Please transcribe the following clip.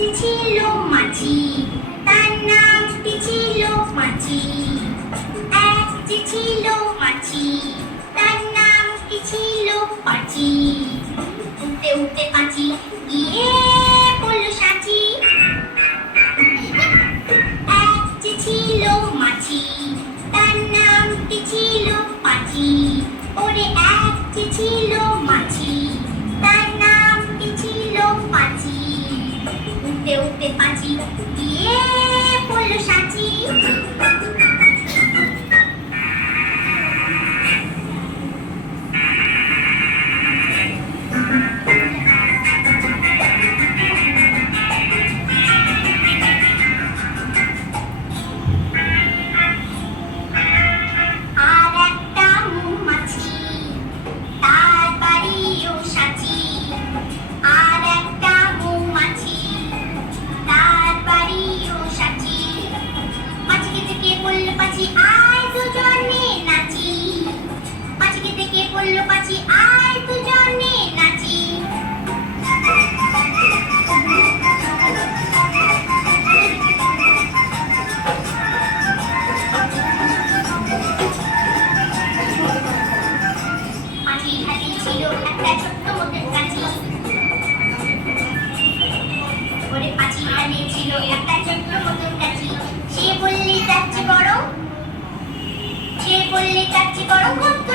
যে ছিল মাছি, তার নামটি ছিল মাছি। এক যে ছিল মাছি, তার নামটি ছিল পাঁচি। উঠতে উঠতে পাঁচি গিয়ে পড়ল সাঁচি। এক যে ছিল মাছি, তার নামটি ছিল পাঁচি। ওরে এক যে ছিল মাছি, তার নামটি ছিল পাঁচি। উঠতে উঠতে পাঁচি গিয়ে পড়ল সাঁচি। আর একটা মৌমাছি, তার বাড়িও সাঁচি। আর একটা মৌমাছি, তার বাড়িও সাঁচি। পাঁচিকে থেকে পড়ল পাঁচি, আয় দুজনে নাচি। পাঁচিকে থেকে পড়ল পাঁচি, আয় দুজনে নাচি। পাঁচির হাতে ছিল একটা ছোট্ট মতন কাঁচি। ওরে পাঁচির হাতে ছিল একটা ছোট্ট মতন কাঁচি। সে বললে যাচ্ছে বড়, সে বললে যাচ্ছে বড়, কত